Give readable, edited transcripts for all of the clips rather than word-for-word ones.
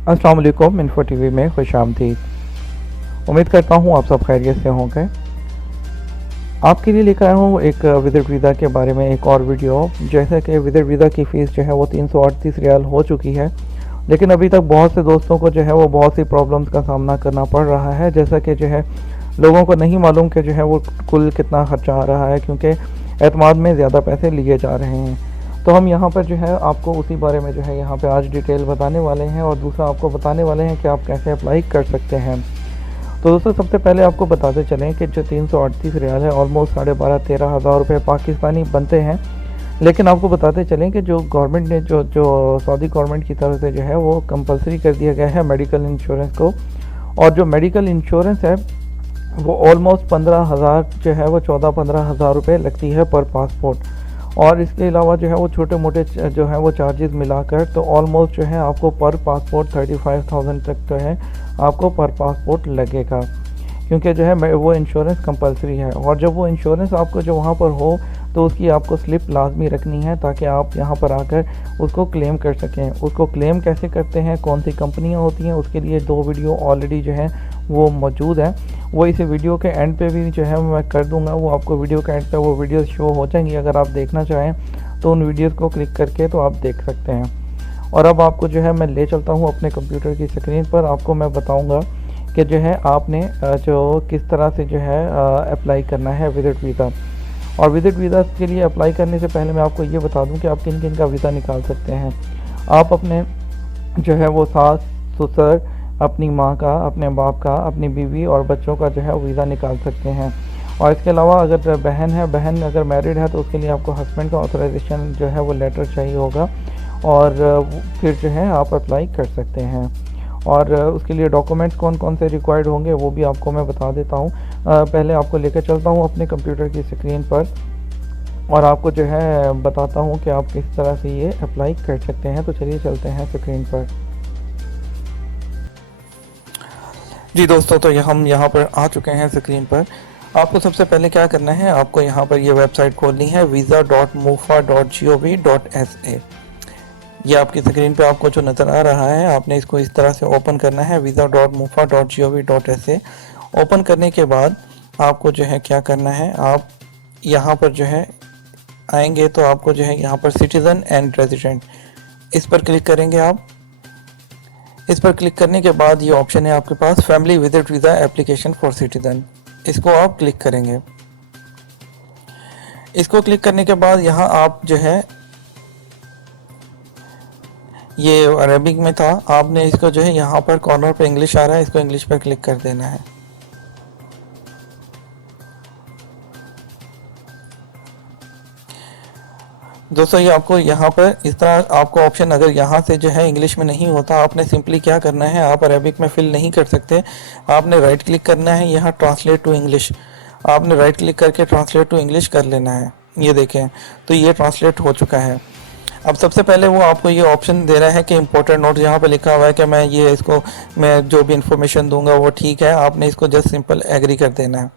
अस्सलाम वालेकुम। Info TV में खुशामदीद। उम्मीद करता हूँ आप सब खैरियत से होंगे। आपके लिए लेकर आया हूँ एक विजिट वीज़ा के बारे में एक और वीडियो। जैसे कि विजिट वीज़ा की फ़ीस जो है वो 338 रियाल हो चुकी है, लेकिन अभी तक बहुत से दोस्तों को जो है वो बहुत सी प्रॉब्लम्स का सामना करना पड़ रहा है। जैसा कि जो है लोगों को नहीं मालूम कि जो है वो कुल कितना खर्चा आ रहा है, क्योंकि एतमाद में ज़्यादा पैसे लिए जा रहे हैं। तो हम यहाँ पर जो है आपको उसी बारे में जो है यहाँ पे आज डिटेल बताने वाले हैं, और दूसरा आपको बताने वाले हैं कि आप कैसे अप्लाई कर सकते हैं। तो दोस्तों, सबसे पहले आपको बताते चलें कि जो 338 रियाल है ऑलमोस्ट 12,500-13 हज़ार रुपये पाकिस्तानी बनते हैं। लेकिन आपको बताते चलें कि जो गवर्नमेंट ने जो सऊदी गवर्नमेंट की तरफ से जो है वो कंपलसरी कर दिया गया है मेडिकल इंश्योरेंस को। और जो मेडिकल इंश्योरेंस है वो ऑलमोस्ट 15,000 जो है वो 14-15 हज़ार रुपये लगती है पर पासपोर्ट। और इसके अलावा जो है वो छोटे मोटे जो है वो चार्जेस मिलाकर तो ऑलमोस्ट जो है आपको पर पासपोर्ट 35,000 तक जो है आपको पर पासपोर्ट लगेगा, क्योंकि जो है वो इंश्योरेंस कंपलसरी है। और जब वो इंश्योरेंस आपको जो वहाँ पर हो तो उसकी आपको स्लिप लाजमी रखनी है, ताकि आप यहाँ पर आकर उसको क्लेम कर सकें। उसको क्लेम कैसे करते हैं, कौन सी कंपनियाँ होती हैं, उसके लिए 2 वीडियो ऑलरेडी जो है वो मौजूद है। वो इस वीडियो के एंड पे भी जो है मैं कर दूंगा, वो आपको वीडियो के एंड पे वो वीडियो शो हो जाएंगी। अगर आप देखना चाहें तो उन वीडियोस को क्लिक करके तो आप देख सकते हैं। और अब आपको जो है मैं ले चलता हूँ अपने कंप्यूटर की स्क्रीन पर। आपको मैं बताऊँगा कि जो है आपने जो किस तरह से जो है अप्लाई करना है विजिट वीज़ा। और विजिट वीज़ा के लिए अप्लाई करने से पहले मैं आपको ये बता दूं कि आप किन किन का वीज़ा निकाल सकते हैं। आप अपने जो है वो सास ससुर, अपनी माँ का, अपने बाप का, अपनी बीवी और बच्चों का जो है वीज़ा निकाल सकते हैं। और इसके अलावा अगर बहन है, बहन अगर मैरिड है तो उसके लिए आपको हस्बैंड का ऑथराइजेशन जो है वो लेटर चाहिए होगा, और फिर जो है आप अप्लाई कर सकते हैं। और उसके लिए डॉक्यूमेंट्स कौन कौन से रिक्वायर्ड होंगे वो भी आपको मैं बता देता हूँ। पहले आपको लेकर चलता हूँ अपने कंप्यूटर की स्क्रीन पर, और आपको जो है बताता हूँ कि आप किस तरह से ये अप्लाई कर सकते हैं। तो चलिए चलते हैं स्क्रीन पर। जी दोस्तों, तो हम यहाँ पर आ चुके हैं स्क्रीन पर। आपको सबसे पहले क्या करना है, आपको यहाँ पर ये वेबसाइट खोलनी है visa.mufa.gov.sa। ये आपकी स्क्रीन पे आपको जो नज़र आ रहा है, आपने इसको इस तरह से ओपन करना है visa.mufa.gov.sa। ओपन करने के बाद आपको जो है क्या करना है, आप यहाँ पर जो है आएंगे तो आपको जो है यहाँ पर सिटीज़न एंड रेजिडेंट इस पर क्लिक करेंगे। आप इस पर क्लिक करने के बाद ये ऑप्शन है आपके पास family visit visa application for citizen, इसको आप क्लिक करेंगे। इसको क्लिक करने के बाद यहाँ आप जो है, ये अरबिक में था, आपने इसको जो है यहाँ पर कॉर्नर पे इंग्लिश आ रहा है, इसको इंग्लिश पर क्लिक कर देना है। दोस्तों, ये आपको यहाँ पर इस तरह आपको ऑप्शन अगर यहाँ से जो है इंग्लिश में नहीं होता, आपने सिंपली क्या करना है, आप अरेबिक में फिल नहीं कर सकते, आपने राइट क्लिक करना है, यहाँ ट्रांसलेट टू इंग्लिश, आपने राइट क्लिक करके ट्रांसलेट टू इंग्लिश कर लेना है। ये देखें, तो ये ट्रांसलेट हो चुका है। अब सबसे पहले वो आपको ये ऑप्शन दे रहा है कि इंपॉर्टेंट नोट, यहाँ पे लिखा हुआ है कि मैं जो भी इंफॉर्मेशन दूंगा वो ठीक है, आपने इसको जस्ट सिंपल एग्री कर देना है।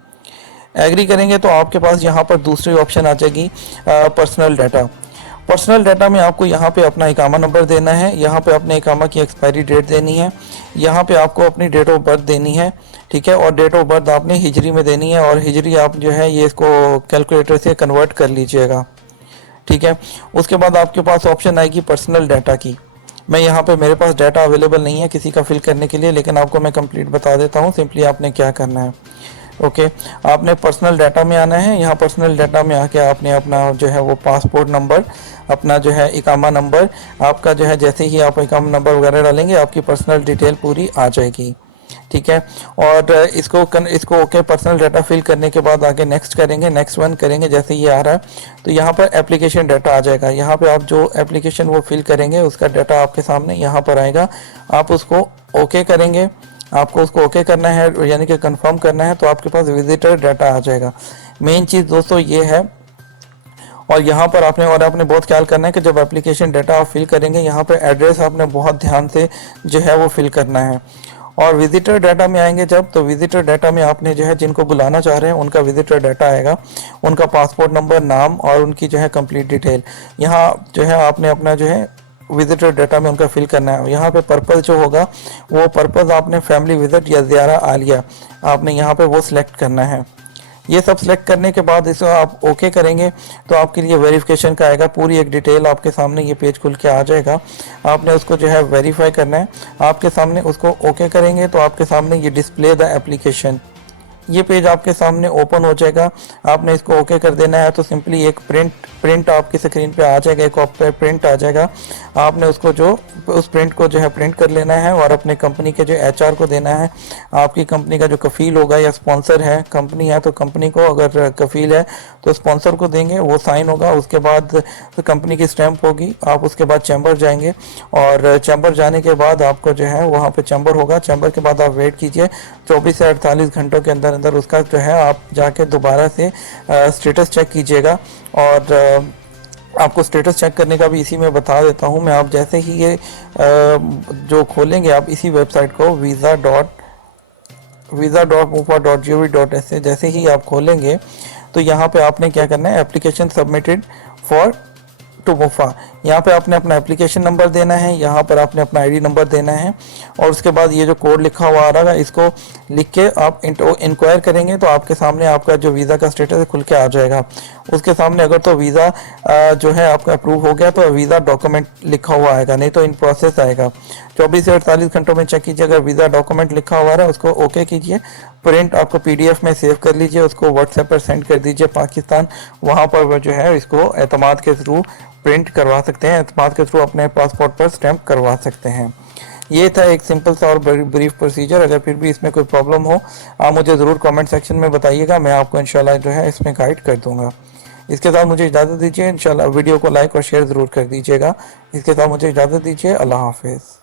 एग्री करेंगे तो आपके पास यहाँ पर दूसरी ऑप्शन आ जाएगी पर्सनल डाटा। पर्सनल डाटा में आपको यहाँ पे अपना इकामा नंबर देना है, यहाँ पे अपने इकामा की एक्सपायरी डेट देनी है, यहाँ पे आपको अपनी डेट ऑफ बर्थ देनी है, ठीक है। और डेट ऑफ बर्थ आपने हिजरी में देनी है, और हिजरी आप जो है ये इसको कैलकुलेटर से कन्वर्ट कर लीजिएगा, ठीक है। उसके बाद आपके पास ऑप्शन आएगी पर्सनल डाटा की। मैं यहाँ पे मेरे पास डाटा अवेलेबल नहीं है किसी का फिल करने के लिए, लेकिन आपको मैं कंप्लीट बता देता हूँ। सिंपली आपने क्या करना है, ओके, आपने पर्सनल डाटा में आना है। यहाँ पर्सनल डाटा में आके आपने अपना जो है वो पासपोर्ट नंबर, अपना जो है इकामा नंबर, आपका जो है जैसे ही आप इकामा नंबर वगैरह डालेंगे आपकी पर्सनल डिटेल पूरी आ जाएगी, ठीक है। और इसको ओके पर्सनल डाटा फिल करने के बाद आगे नेक्स्ट करेंगे, नेक्स्ट वन करेंगे। जैसे ये आ रहा है तो यहाँ पर एप्लीकेशन डाटा आ जाएगा। यहाँ पे आप जो एप्लीकेशन वो फिल करेंगे उसका डाटा आपके सामने यहाँ पर आएगा, आप उसको ओके करेंगे। आपको उसको ओके करना है, यानी कि कंफर्म करना है, तो आपके पास विजिटर डाटा आ जाएगा। मेन चीज़ दोस्तों ये है। और यहाँ पर आपने बहुत ख्याल करना है कि जब एप्लीकेशन डाटा आप फिल करेंगे, यहाँ पर एड्रेस आपने बहुत ध्यान से जो है वो फिल करना है। और विजिटर डाटा में आएंगे जब, तो विजिटर डाटा में आपने जो है जिनको बुलाना चाह रहे हैं उनका विजिटर डाटा आएगा, उनका पासपोर्ट नंबर, नाम और उनकी जो है कंप्लीट डिटेल। यहाँ जो है आपने अपना जो है विजिटर डाटा में उनका फिल करना है। यहाँ पे पर्पज़ जो होगा वो पर्पज़ आपने फैमिली विजिट या ज़ियारा आलिया आपने यहाँ पे वो सिलेक्ट करना है। ये सब सिलेक्ट करने के बाद इसको आप ओके करेंगे तो आपके लिए वेरिफिकेशन का आएगा, पूरी एक डिटेल आपके सामने ये पेज खुल के आ जाएगा। आपने उसको जो है वेरीफाई करना है। आपके सामने उसको ओके करेंगे तो आपके सामने ये डिस्प्ले द एप्लीकेशन, ये पेज आपके सामने ओपन हो जाएगा। आपने इसको ओके कर देना है तो सिंपली एक प्रिंट आपकी स्क्रीन पे आ जाएगा, एक ऑप्शन प्रिंट आ जाएगा। आपने उसको जो उस प्रिंट को जो है प्रिंट कर लेना है और अपने कंपनी के जो एचआर को देना है। आपकी कंपनी का जो कफील होगा या स्पॉन्सर है, कंपनी है तो कंपनी को, अगर कफील है तो स्पॉन्सर को देंगे, वो साइन होगा। उसके बाद तो कंपनी की स्टैंप होगी। आप उसके बाद चैम्बर जाएंगे और चैम्बर जाने के बाद आपको जो है वहाँ पे चैम्बर होगा। चैम्बर के बाद आप वेट कीजिए 24 से 48 घंटों के अंदर अंदर उसका जो है आप जाके दोबारा से स्टेटस चेक कीजिएगा। और आपको स्टेटस चेक करने का भी इसी में बता देता हूँ मैं। आप जैसे ही ये जो खोलेंगे आप इसी वेबसाइट को visa.mufa.gov.sa जैसे ही आप खोलेंगे तो यहाँ पे आपने क्या करना है, एप्लीकेशन सबमिटेड फॉर टू मुफा, यहाँ पे आपने अपना एप्लीकेशन नंबर देना है, यहाँ पर आपने अपना आईडी नंबर देना है और उसके बाद ये जो कोड लिखा हुआ आ रहा है इसको लिख के आप इंक्वायर करेंगे तो आपके सामने आपका जो वीज़ा का स्टेटस है खुल के आ जाएगा। उसके सामने अगर तो वीज़ा जो है आपका अप्रूव हो गया तो वीज़ा डॉक्यूमेंट लिखा हुआ आएगा, नहीं तो इन प्रोसेस आएगा। 24 से 48 घंटों में चेक कीजिए, अगर वीज़ा डॉक्यूमेंट लिखा हुआ है उसको ओके कीजिए। प्रिंट आपको पीडीएफ में सेव कर लीजिए, उसको व्हाट्सएप पर सेंड कर दीजिए पाकिस्तान। वहाँ पर जो है इसको एतमाद के थ्रू प्रिंट करवा सकते हैं, एतमाद के थ्रू अपने पासपोर्ट पर स्टैंप करवा सकते हैं। ये था एक सिंपल सा और ब्रीफ प्रोसीजर। अगर फिर भी इसमें कोई प्रॉब्लम हो आप मुझे ज़रूर कमेंट सेक्शन में बताइएगा, मैं आपको इंशाल्लाह जो है इसमें गाइड कर दूंगा। इसके साथ मुझे इजाज़त दीजिए, इंशाल्लाह वीडियो को लाइक और शेयर ज़रूर कर दीजिएगा। इसके साथ मुझे इजाज़त दीजिए, अल्लाह हाफिज़।